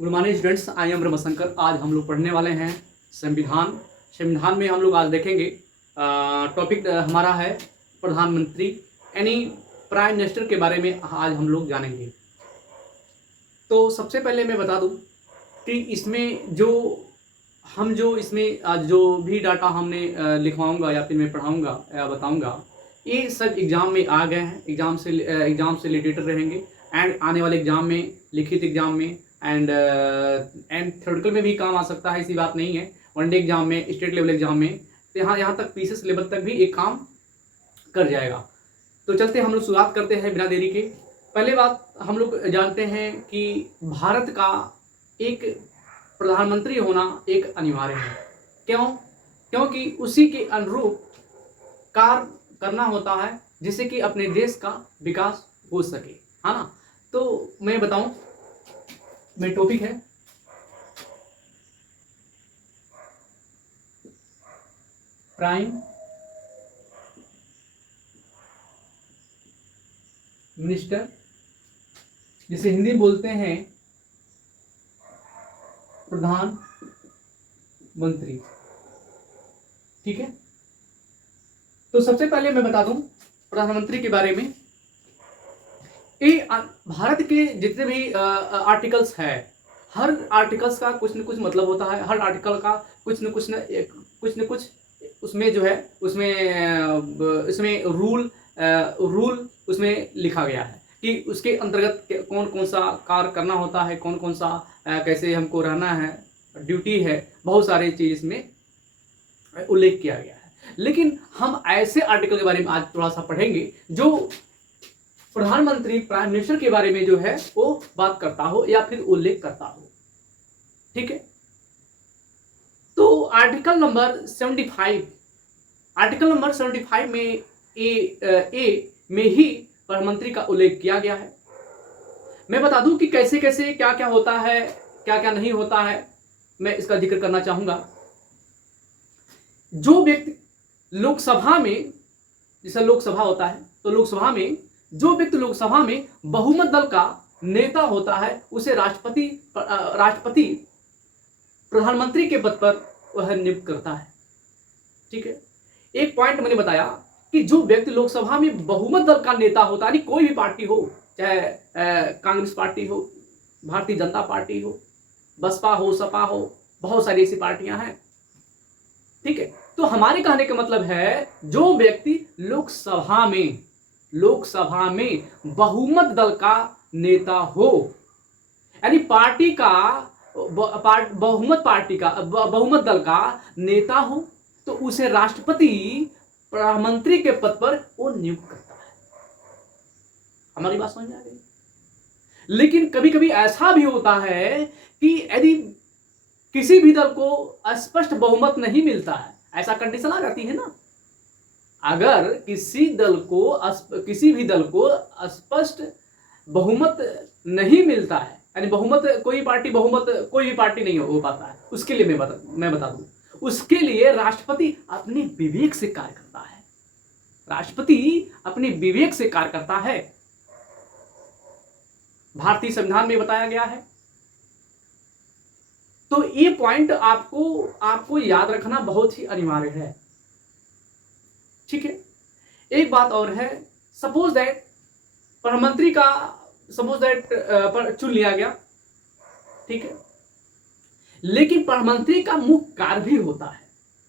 Good morning students, I am Ramashankar. आज हम लोग पढ़ने वाले हैं संविधान। संविधान में हम लोग आज देखेंगे टॉपिक हमारा है प्रधानमंत्री यानी प्राइम मिनिस्टर के बारे में आज हम लोग जानेंगे। तो सबसे पहले मैं बता दूं कि इसमें जो इसमें आज जो भी डाटा हमने लिखवाऊंगा या फिर मैं पढ़ाऊंगा या बताऊंगा, ये सब एग्ज़ाम में आ गए हैं। एग्ज़ाम से रिलेटेड रहेंगे एंड आने वाले एग्ज़ाम में, लिखित एग्ज़ाम में एंड थ्योरेटिकल में भी काम आ सकता है। ऐसी बात नहीं है, वनडे एग्ज़ाम में, स्टेट लेवल एग्ज़ाम में, तो यहाँ तक पीसीएस लेवल तक भी एक काम कर जाएगा। तो चलते हम लोग शुरुआत करते हैं बिना देरी के। पहले बात हम लोग जानते हैं कि भारत का एक प्रधानमंत्री होना एक अनिवार्य है। क्यों? क्योंकि उसी के अनुरूप कार्य करना होता है जिससे कि अपने देश का विकास हो सके, है ना। तो मैं बताऊं, मेरा टॉपिक है प्राइम मिनिस्टर, जिसे हिंदी में बोलते हैं प्रधानमंत्री। ठीक है, तो सबसे पहले मैं बता दूं प्रधानमंत्री के बारे में। ये भारत के जितने भी आर्टिकल्स है, हर आर्टिकल्स का कुछ न कुछ मतलब होता है। हर आर्टिकल का कुछ न कुछ उसमें जो है उसमें रूल उसमें लिखा गया है कि उसके अंतर्गत कौन कौन सा कार्य करना होता है, कौन कौन सा कैसे हमको रहना है, ड्यूटी है, बहुत सारी चीज़ इसमें उल्लेख किया गया है। लेकिन हम ऐसे आर्टिकल के बारे में आज थोड़ा सा पढ़ेंगे जो प्रधानमंत्री, प्राइम मिनिस्टर के बारे में जो है वो बात करता हो या फिर उल्लेख करता हो। ठीक है, तो आर्टिकल नंबर 75 में ए में ही प्रधानमंत्री का उल्लेख किया गया है। मैं बता दूं कि कैसे कैसे क्या क्या होता है, क्या क्या नहीं होता है, मैं इसका जिक्र करना चाहूंगा। जो व्यक्ति लोकसभा में, जैसे लोकसभा होता है, तो लोकसभा में जो व्यक्ति लोकसभा में बहुमत दल का नेता होता है उसे राष्ट्रपति प्रधानमंत्री के पद पर वह नियुक्त करता है। ठीक है, एक पॉइंट मैंने बताया कि जो व्यक्ति लोकसभा में बहुमत दल का नेता होता है, कोई भी पार्टी हो, चाहे कांग्रेस पार्टी हो, भारतीय जनता पार्टी हो, बसपा हो, सपा हो, बहुत सारी ऐसी पार्टियां हैं। ठीक है, तो हमारे कहने का मतलब है जो व्यक्ति लोकसभा में बहुमत दल का नेता हो, यानी पार्टी का बहुमत दल का नेता हो, तो उसे राष्ट्रपति प्रधानमंत्री के पद पर वो नियुक्त करता है। हमारी बात समझ में आ गई? लेकिन कभी कभी ऐसा भी होता है कि यदि किसी भी दल को स्पष्ट बहुमत नहीं मिलता है, ऐसा कंडीशन आ जाती है ना। अगर किसी भी दल को स्पष्ट बहुमत नहीं मिलता है, यानी कोई भी पार्टी नहीं हो पाता है, उसके लिए मैं बता दूं, उसके लिए राष्ट्रपति अपने विवेक से कार्य करता है। भारतीय संविधान में बताया गया है। तो ये पॉइंट आपको याद रखना बहुत ही अनिवार्य है। ठीक है, एक बात और है, सपोज दैट प्रधानमंत्री का पर चुन लिया गया। ठीक है, लेकिन प्रधानमंत्री का मुख्य कार्य भी होता है।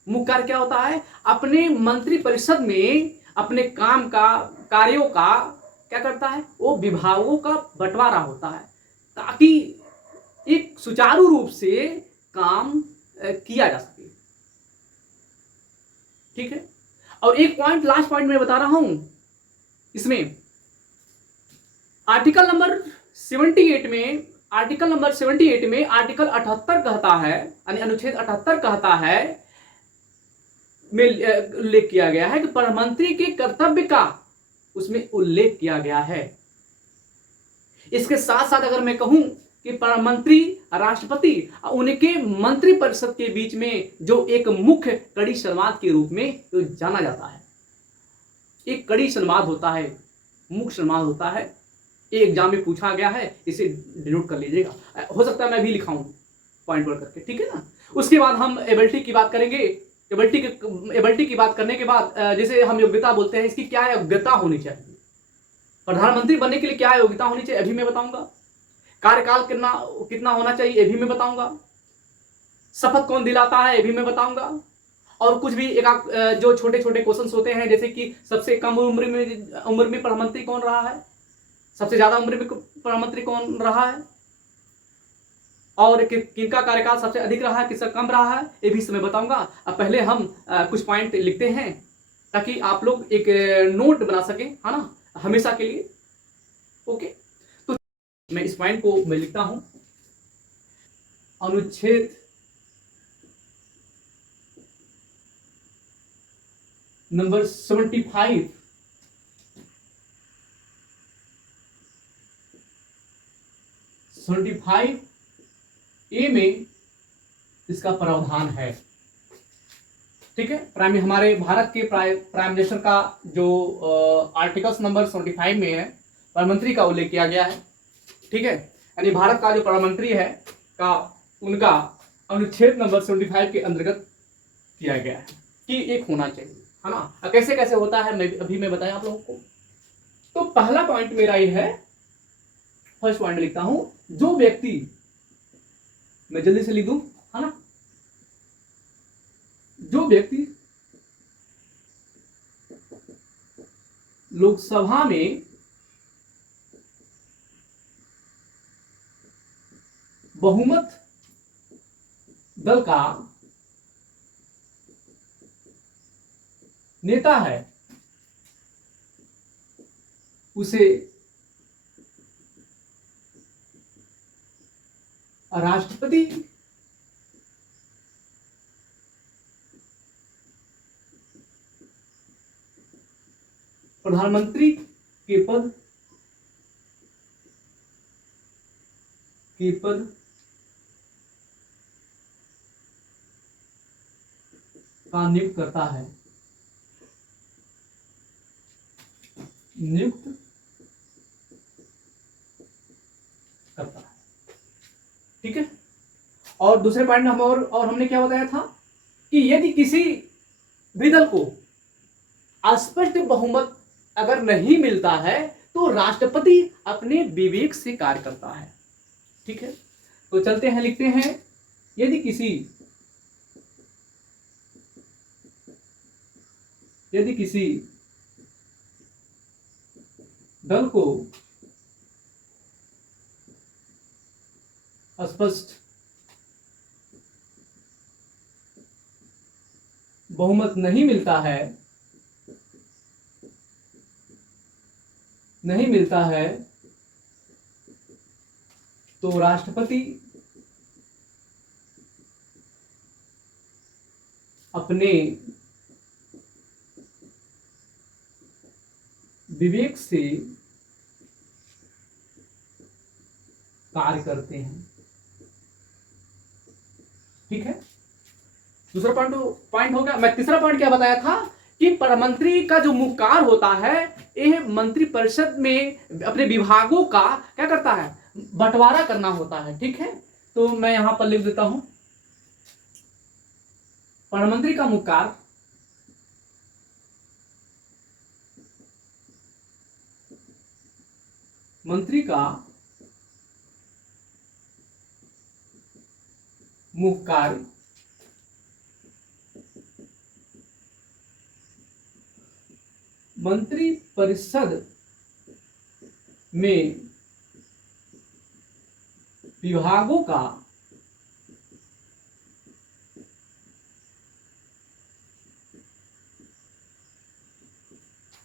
मुख्य कार्य क्या होता है? अपने मंत्रिपरिषद में अपने कार्यों का क्या करता है? वो विभागों का बंटवारा होता है ताकि एक सुचारू रूप से काम किया जा सके। ठीक है, और एक पॉइंट, लास्ट पॉइंट मैं बता रहा हूं, इसमें आर्टिकल नंबर 78 में आर्टिकल 78 कहता है, यानी अनुच्छेद 78 कहता है, में उल्लेख किया गया है कि प्रधानमंत्री के कर्तव्य का उसमें उल्लेख किया गया है। इसके साथ साथ अगर मैं कहूं कि प्रधानमंत्री, राष्ट्रपति, उनके मंत्रिपरिषद के बीच में जो एक मुख्य कड़ी संवाद के रूप में तो जाना जाता है, एक कड़ी संवाद होता है, मुख्य संवाद होता है, ये एग्जाम में पूछा गया है, इसे डिनोट कर लीजिएगा। हो सकता है मैं भी लिखाऊं पॉइंट वर्ड करके, ठीक है ना। उसके बाद हम एबिलिटी की बात करेंगे। एबिलिटी की बात करने के बाद जैसे हम योग्यता बोलते हैं, इसकी क्या योग्यता होनी चाहिए, प्रधानमंत्री बनने के लिए क्या योग्यता होनी चाहिए अभी मैं बताऊंगा। कार्यकाल कितना कितना होना चाहिए ये भी मैं बताऊंगा। शपथ कौन दिलाता है ये भी मैं बताऊंगा। और कुछ भी एक जो छोटे छोटे क्वेश्चंस होते हैं, जैसे कि सबसे कम उम्र में प्रधानमंत्री कौन रहा है, सबसे ज्यादा उम्र में प्रधानमंत्री कौन रहा है, और किनका कार्यकाल सबसे अधिक रहा है, किसका कम रहा है, ये भी इसमें बताऊंगा। अब पहले हम कुछ पॉइंट लिखते हैं ताकि आप लोग एक नोट बना सकें, है ना, हमेशा के लिए। ओके, तो मैं इस पॉइंट को मैं लिखता हूं। अनुच्छेद नंबर 75 ए में इसका प्रावधान है, ठीक है। हमारे भारत के प्राइम मिनिस्टर का जो आर्टिकल्स नंबर 75 में है, प्रधानमंत्री का उल्लेख किया गया है, ठीक है। यानी भारत का जो प्रधानमंत्री है का उनका अनुच्छेद नंबर 75 के अंतर्गत किया गया है कि एक होना चाहिए, है ना। कैसे कैसे होता है अभी मैं बताया आप लोगों को। तो पहला पॉइंट मेरा ये है, फर्स्ट पॉइंट लिखता हूं, जो व्यक्ति, मैं जल्दी से लिख दूं, है ना, जो व्यक्ति लोकसभा में बहुमत दल का नेता है, उसे राष्ट्रपति प्रधानमंत्री के पद का नियुक्त करता है, ठीक है। और दूसरे पॉइंट में हम और हमने क्या बताया था कि यदि किसी भी दल को स्पष्ट बहुमत अगर नहीं मिलता है तो राष्ट्रपति अपने विवेक से कार्य करता है, ठीक है। तो चलते हैं, लिखते हैं, यदि किसी दल को स्पष्ट बहुमत नहीं मिलता है तो राष्ट्रपति अपने विवेक से कार्य करते हैं, ठीक है। दूसरा पॉइंट हो गया। मैं तीसरा पॉइंट क्या बताया था कि प्रधानमंत्री का जो मुख्य कार्य होता है, यह मंत्रिपरिषद में अपने विभागों का क्या करता है, बंटवारा करना होता है, ठीक है। तो मैं यहां पर लिख देता हूं, प्रधानमंत्री का मुख्य कार्य मंत्री का मुख्य कार्य मंत्रिपरिषद में विभागों का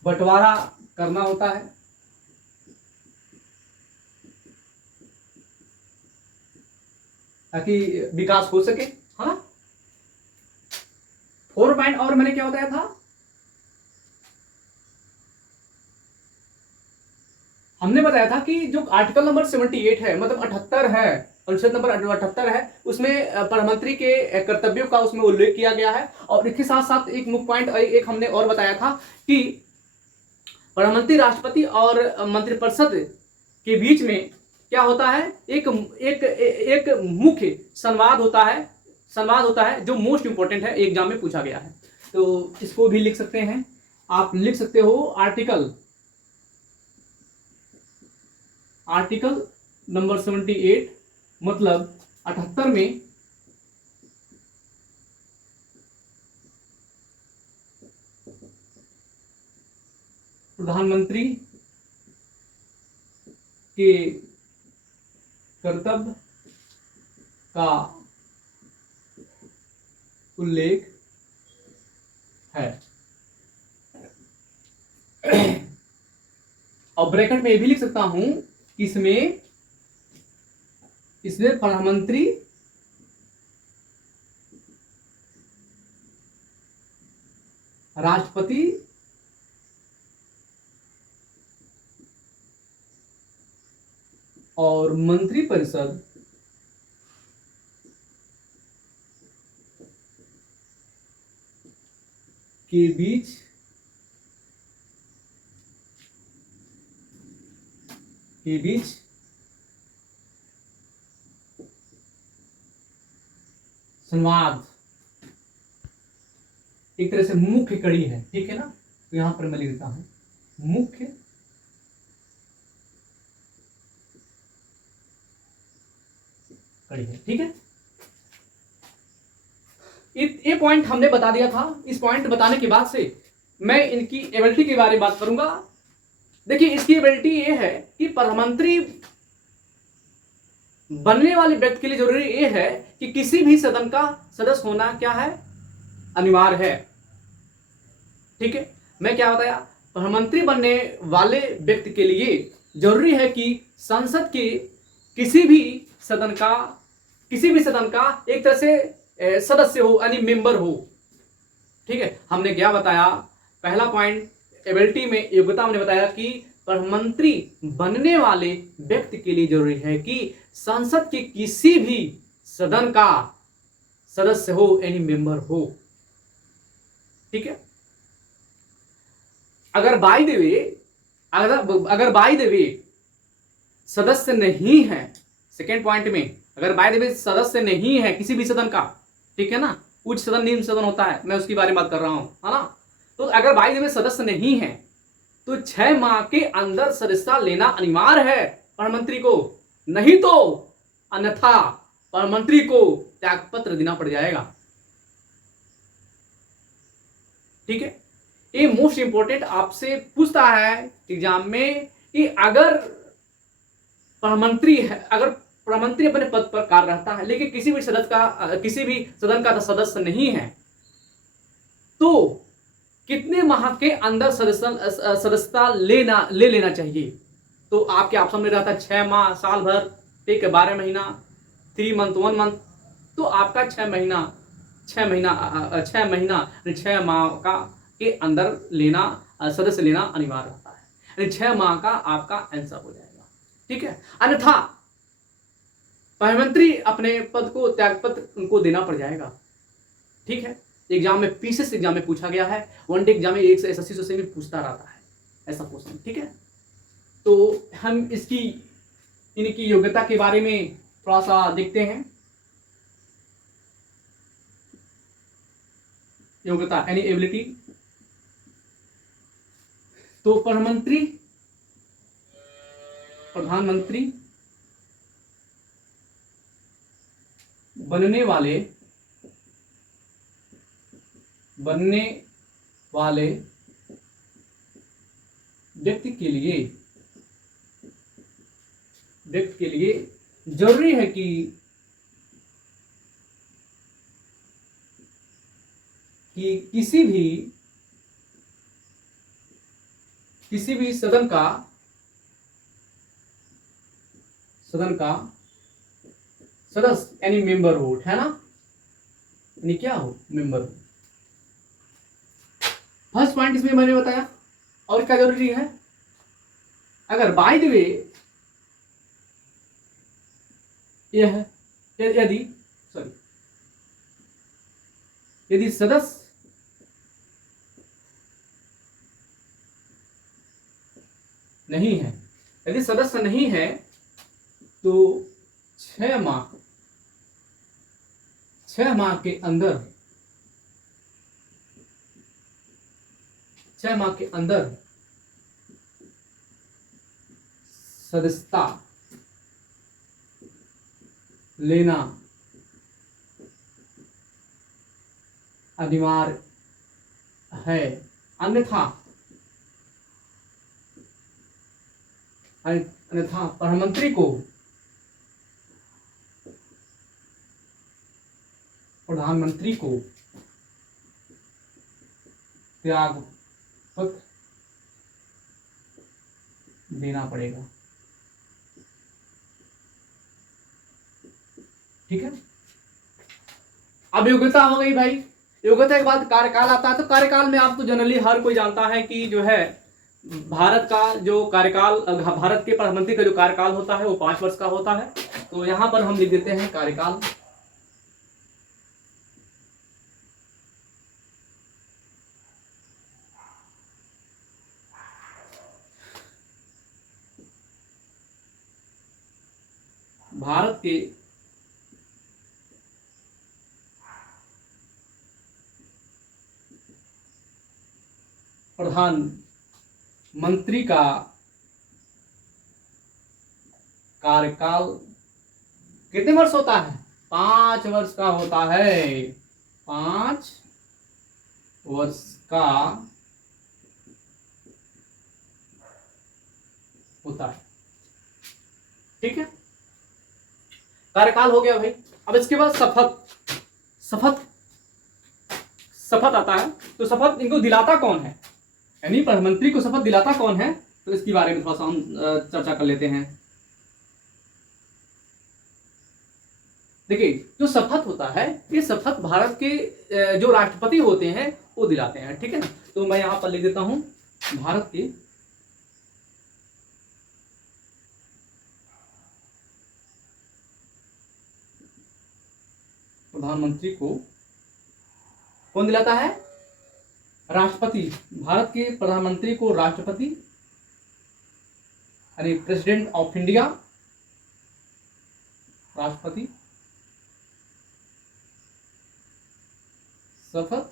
बंटवारा करना होता है, ताकि विकास हो सके, हाँ। 4 पॉइंट और मैंने क्या बताया था, हमने बताया था कि जो आर्टिकल नंबर 78 है, मतलब 78 है, अनुच्छेद नंबर 78 है, उसमें प्रधानमंत्री के कर्तव्यों का उसमें उल्लेख किया गया है। और इसके साथ साथ एक मुख्य पॉइंट एक हमने और बताया था कि प्रधानमंत्री, राष्ट्रपति और मंत्रिपरिषद के बीच में क्या होता है, एक एक एक मुख्य संवाद होता है जो मोस्ट इंपॉर्टेंट है, एग्जाम में पूछा गया है। तो इसको भी लिख सकते हैं, आप लिख सकते हो आर्टिकल नंबर 78, मतलब 78 में प्रधानमंत्री के कर्तव्य का उल्लेख है। और ब्रैकेट में ये भी लिख सकता हूं, इसमें प्रधानमंत्री राष्ट्रपति और मंत्रिपरिषद के बीच संवाद एक तरह से मुख्य कड़ी है, ठीक है ना। तो यहां पर मैं लिखता हूं मुख्य कड़ी है, ठीक है। ये पॉइंट हमने बता दिया था। इस पॉइंट बताने के बाद से मैं इनकी एबिलिटी के बारे में बात करूंगा। देखिए, इसकी एबिलिटी ये है कि प्रधानमंत्री बनने वाले व्यक्ति के लिए जरूरी ये है कि किसी भी सदन का सदस्य होना क्या है, अनिवार्य है, ठीक है। मैं क्या बताया, प्रधानमंत्री बनने वाले व्यक्ति के लिए जरूरी है कि संसद के किसी भी सदन का एक तरह से सदस्य हो, यानी मेंबर हो, ठीक है। हमने क्या बताया, पहला पॉइंट एबिलिटी में योग्यता हमने बताया कि प्रधानमंत्री बनने वाले व्यक्ति के लिए जरूरी है कि संसद के किसी भी सदन का सदस्य हो, यानी मेंबर हो, ठीक है। अगर बाय द वे सदस्य नहीं है, सेकेंड पॉइंट में, अगर बाय द वे सदस्य नहीं है किसी भी सदन का, ठीक है ना, उच्च सदन निम्न सदन होता है, मैं उसके बारे में बात कर रहा हूं, है ना। तो अगर बाय द वे सदस्य नहीं है तो 6 माह के अंदर सदस्यता लेना अनिवार्य है प्रधानमंत्री को, नहीं तो अन्यथा प्रधानमंत्री को त्यागपत्र देना पड़ जाएगा, ठीक है। ये मोस्ट इंपोर्टेंट आपसे पूछता है एग्जाम में कि अगर प्रधानमंत्री अपने पद पर कार्यरत है लेकिन किसी भी सदन का सदस्य नहीं है, तो कितने माह के अंदर सदस्यता ले लेना चाहिए। तो आपके ऑप्शन में रहता है 6 माह, साल भर, ठीक है, 12 महीना, 3 मंथ, 1 मंथ। तो आपका 6 माह का के अंदर सदस्य लेना अनिवार्य रहता है, यानी 6 माह का आपका आंसर हो जाएगा, ठीक है। अन्यथा प्रधानमंत्री अपने पद को त्यागपत्र उनको देना पड़ जाएगा, ठीक है। एग्जाम में पीसीएस एग्जाम में पूछा गया है, वनडे एग्जाम में 1 से SSC में पूछता रहता है ऐसा क्वेश्चन, ठीक है। तो हम इनकी योग्यता के बारे में थोड़ा सा देखते हैं। योग्यता यानी एबिलिटी। तो प्रधानमंत्री बनने वाले व्यक्ति के लिए जरूरी है कि किसी भी सदन का सदस्य यानी मेंबर हो, है ना, यानी क्या हो, मेंबर हो। फर्स्ट पॉइंट इसमें मैंने बताया। और क्या जरूरी है, अगर बाय द वे यदि सदस्य नहीं है यदि सदस्य नहीं है तो 6 माह के अंदर 6 माह के अंदर सदस्यता लेना अनिवार्य है, अन्यथा प्रधानमंत्री को त्याग पत्र देना पड़ेगा। ठीक है। अब योग्यता हो गई भाई। योग्यता के बाद कार्यकाल आता है। तो कार्यकाल में आप तो जनरली हर कोई जानता है कि जो है भारत का जो कार्यकाल, भारत के प्रधानमंत्री का जो कार्यकाल होता है वो 5 वर्ष का होता है। तो यहां पर हम लिख देते हैं कार्यकाल। भारत के प्रधानमंत्री का कार्यकाल कितने वर्ष होता है? 5 वर्ष का होता है। 5 वर्ष का होता है। ठीक है, कार्यकाल हो गया भाई। अब इसके बाद शपथ आता है। तो शपथ इनको दिलाता कौन है, यानी प्रधानमंत्री को शपथ दिलाता कौन है, तो इसके बारे में थोड़ा सा हम चर्चा कर लेते हैं। देखिए, जो शपथ होता है, ये शपथ भारत के जो राष्ट्रपति होते हैं वो दिलाते हैं। ठीक है ना। तो मैं यहां पर लिख देता हूं, भारत के प्रधानमंत्री को कौन दिलाता है? राष्ट्रपति। भारत के प्रधानमंत्री को राष्ट्रपति यानी प्रेसिडेंट ऑफ इंडिया, राष्ट्रपति शपथ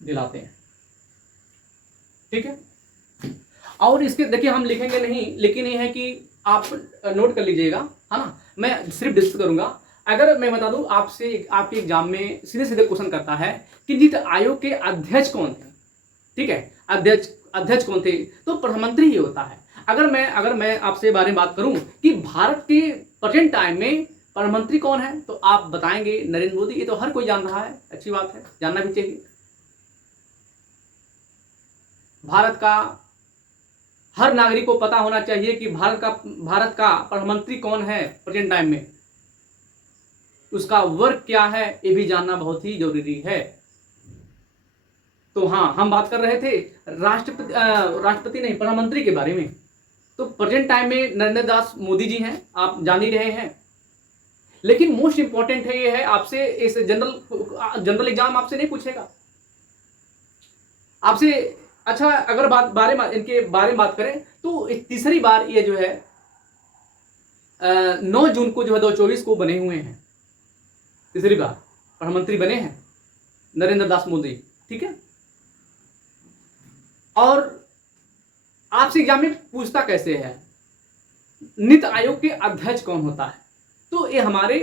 दिलाते हैं। ठीक है। और इसके देखिए हम लिखेंगे नहीं, लेकिन ये है कि आप नोट कर लीजिएगा, है ना। मैं सिर्फ डिस्कस करूंगा। अगर मैं बता दूं आपसे, आपके एग्जाम में सीधे सीधे क्वेश्चन करता है कि नीति आयोग के अध्यक्ष कौन थे, ठीक है, अध्यक्ष कौन थे, तो प्रधानमंत्री ही होता है। अगर मैं आपसे बारे में बात करूं कि भारत के प्रेजेंट टाइम में प्रधानमंत्री कौन है, तो आप बताएंगे नरेंद्र मोदी। ये तो हर कोई जान रहा है, अच्छी बात है, जानना भी चाहिए। भारत का हर नागरिक को पता होना चाहिए कि भारत का प्रधानमंत्री कौन है प्रेजेंट टाइम में, उसका वर्क क्या है, ये भी जानना बहुत ही जरूरी है। तो हाँ, हम बात कर रहे थे राष्ट्रपति नहीं, प्रधानमंत्री के बारे में। तो प्रेजेंट टाइम में नरेंद्र दास मोदी जी हैं, आप जान ही रहे हैं। लेकिन मोस्ट इंपॉर्टेंट है ये है, आपसे इस जनरल एग्जाम आपसे नहीं पूछेगा आपसे। अच्छा, अगर इनके बारे में बात करें तो तीसरी बार ये जो है 9 जून को जो है 2024 को बने हुए हैं। तीसरी बार प्रधानमंत्री बने हैं नरेंद्र दास मोदी। ठीक है। और आपसे एग्जाम में पूछता कैसे है, नीति आयोग के अध्यक्ष कौन होता है, तो ये हमारे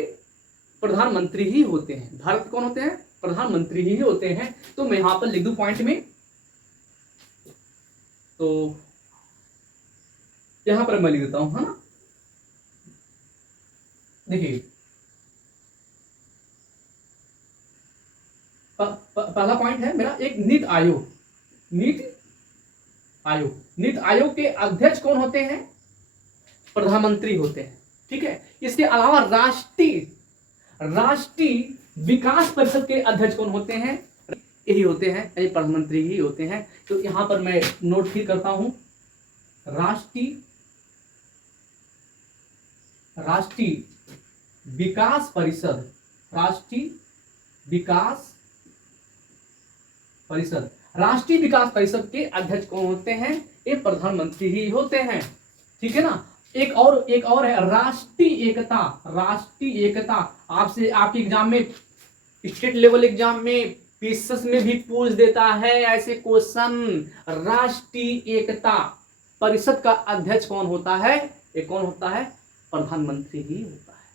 प्रधानमंत्री ही होते हैं। भारत के कौन होते हैं? प्रधानमंत्री ही होते हैं। तो मैं यहां पर लिख दूं पॉइंट में, तो यहां पर मैं लिख देता हूं, है ना। देखिए, पहला पॉइंट है मेरा एक नीति आयोग के अध्यक्ष कौन होते हैं? प्रधानमंत्री होते हैं। ठीक है। इसके अलावा राष्ट्रीय विकास परिषद के अध्यक्ष कौन होते हैं? यही होते हैं, यानी प्रधानमंत्री ही होते हैं। तो यहां पर मैं नोट ही करता हूं, राष्ट्रीय विकास परिषद, राष्ट्रीय विकास परिषद। राष्ट्रीय विकास परिषद के अध्यक्ष कौन होते हैं? ये प्रधानमंत्री ही होते हैं, ठीक है ना। एक और है राष्ट्रीय एकता। राष्ट्रीय एकता आपसे आपके एग्जाम में, स्टेट लेवल एग्जाम में, पीएसएस में भी पूछ देता है ऐसे क्वेश्चन। राष्ट्रीय एकता परिषद का अध्यक्ष कौन होता है? ये कौन होता है? प्रधानमंत्री ही होता है।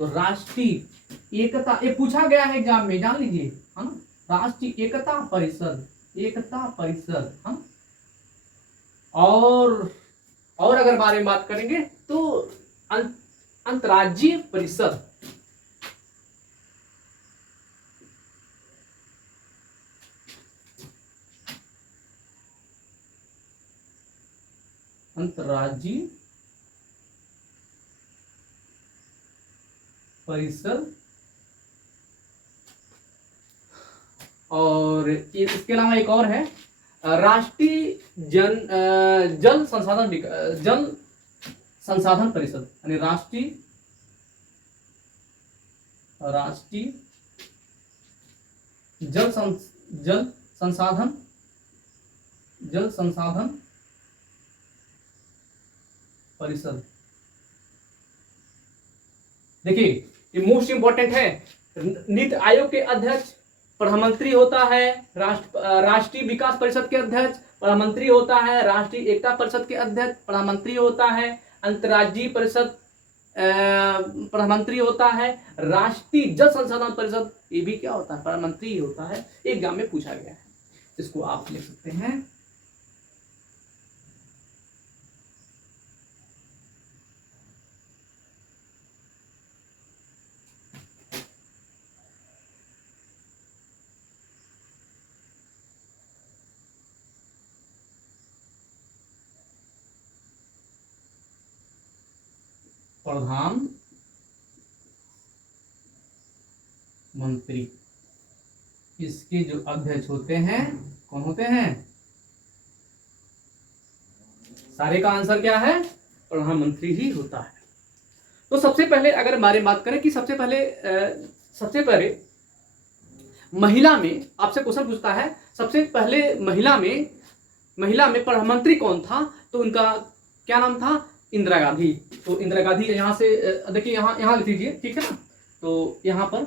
तो राष्ट्रीय एकता ये पूछा गया है एग्जाम में, जान लीजिए, है ना। राष्ट्रीय एकता परिषद, एकता परिषद, है ना। और अगर बारे में बात करेंगे तो अंतर्राज्यीय परिषद, अंतर्राज्यीय परिषद। और इसके अलावा एक और है राष्ट्रीय जल संसाधन परिषद, यानी राष्ट्रीय जल संसाधन परिषद। देखिए ये मोस्ट इंपॉर्टेंट है। नीति आयोग के अध्यक्ष प्रधानमंत्री होता है, राष्ट्रीय विकास परिषद के अध्यक्ष प्रधानमंत्री होता है, राष्ट्रीय एकता परिषद के अध्यक्ष प्रधानमंत्री होता है, अंतर्राज्यीय परिषद प्रधानमंत्री होता है, राष्ट्रीय जल संसाधन परिषद ये भी क्या होता है? प्रधानमंत्री होता है। एग्जाम में पूछा गया है, इसको आप लिख सकते हैं। प्रधानमंत्री, इसके जो अध्यक्ष होते हैं कौन होते हैं? सारे का आंसर क्या है? प्रधानमंत्री ही होता है। तो सबसे पहले अगर हमारे बात करें कि सबसे पहले महिला में आपसे क्वेश्चन पूछता है, सबसे पहले महिला में प्रधानमंत्री कौन था? तो उनका क्या नाम था? इंदिरा गांधी। तो इंदिरा गांधी यहाँ से देखिए, यहाँ लिख लीजिए, ठीक है ना। तो यहाँ पर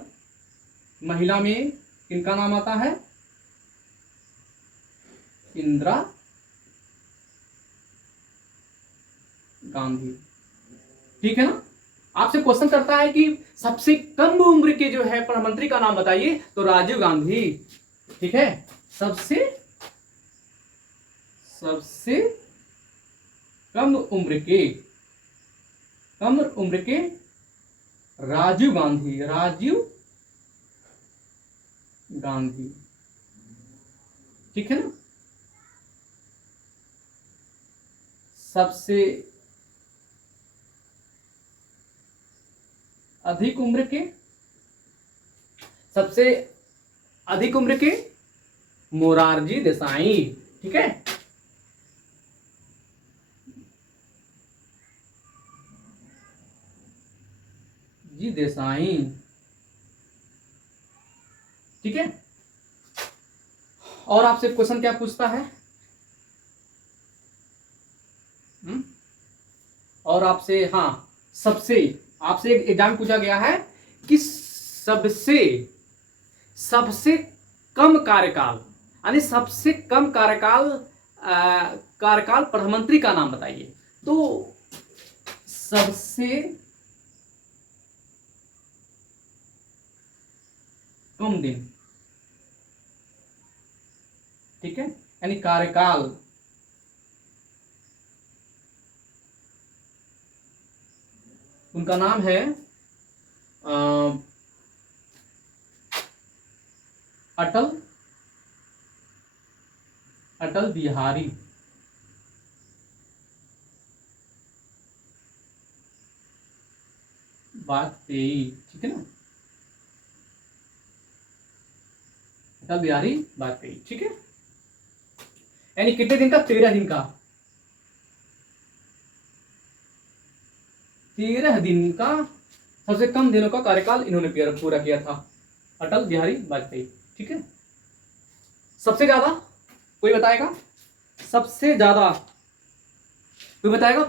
महिला में किनका नाम आता है? इंदिरा गांधी, ठीक है ना। आपसे क्वेश्चन करता है कि सबसे कम उम्र के जो है प्रधानमंत्री का नाम बताइए, तो राजीव गांधी, ठीक है। सबसे कम उम्र के राजीव गांधी, ठीक है ना। सबसे अधिक उम्र के मोरारजी देसाई, ठीक है। जी देसाई, ठीक है। और आपसे क्वेश्चन क्या पूछता है? और आपसे आपसे एक एग्जाम पूछा गया है कि सबसे कम कार्यकाल, यानी सबसे कम कार्यकाल प्रधानमंत्री का नाम बताइए। तो सबसे कम दिन, ठीक है, यानी कार्यकाल, उनका नाम है अटल बिहारी वाजपेयी, ठीक है ना। अटल बिहारी वाजपेयी, ठीक है। यानी कितने दिन का? 13 दिन का। 13 दिन का सबसे कम दिनों का कार्यकाल इन्होंने पूरा किया था, अटल बिहारी वाजपेयी, ठीक है। सबसे ज्यादा कोई बताएगा सबसे ज्यादा? कोई बताएगा?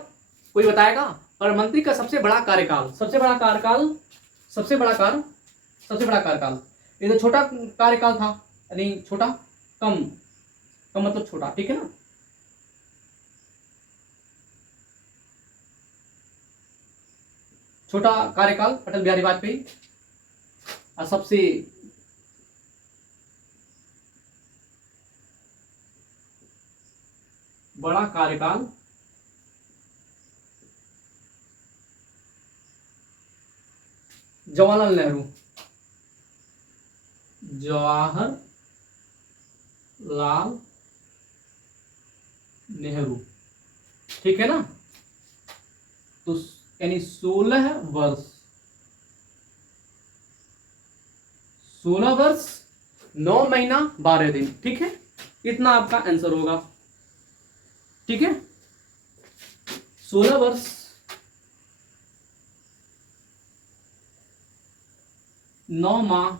कोई बताएगा प्रधानमंत्री का सबसे बड़ा कार्यकाल? सबसे बड़ा कार्यकाल, सबसे बड़ा कार्यकाल। ये तो छोटा कार्यकाल था, यानी छोटा, कम, कम मतलब छोटा, ठीक है ना। छोटा कार्यकाल अटल बिहारी वाजपेयी, और सबसे बड़ा कार्यकाल जवाहरलाल नेहरू, जवाहरलाल नेहरू, ठीक है ना। तो यानी 16 वर्ष, 16 वर्ष 9 महीना 12 दिन, ठीक है। इतना आपका आंसर होगा, ठीक है। 16 वर्ष 9 माह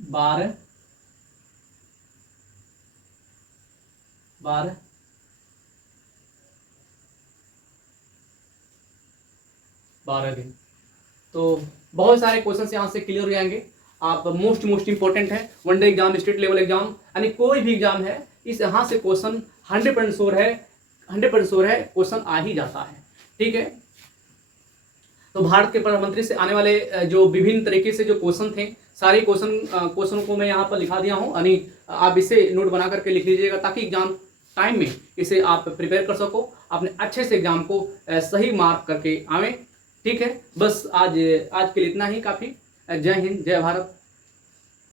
12 दिन। तो बहुत सारे क्वेश्चन यहाँ से क्लियर हो जाएंगे। आप मोस्ट इंपॉर्टेंट है one day exam, state level exam, यानी कोई भी एग्जाम है, इस यहाँ से क्वेश्चन 100% श्योर है, 100% श्योर है, क्वेश्चन आ ही जाता है, ठीक है। तो भारत के प्रधानमंत्री से आने वाले जो विभिन्न तरीके से जो क्वेश्चन थे, सारे क्वेश्चन को मैं यहाँ पर लिखा दिया हूँ, यानी आप इसे नोट बना करके लिख लीजिएगा, ताकि एग्जाम टाइम में इसे आप प्रिपेयर कर सको, अपने अच्छे से एग्जाम को सही मार्क करके आवें, ठीक है। बस आज के लिए इतना ही काफ़ी। जय हिंद, जय भारत।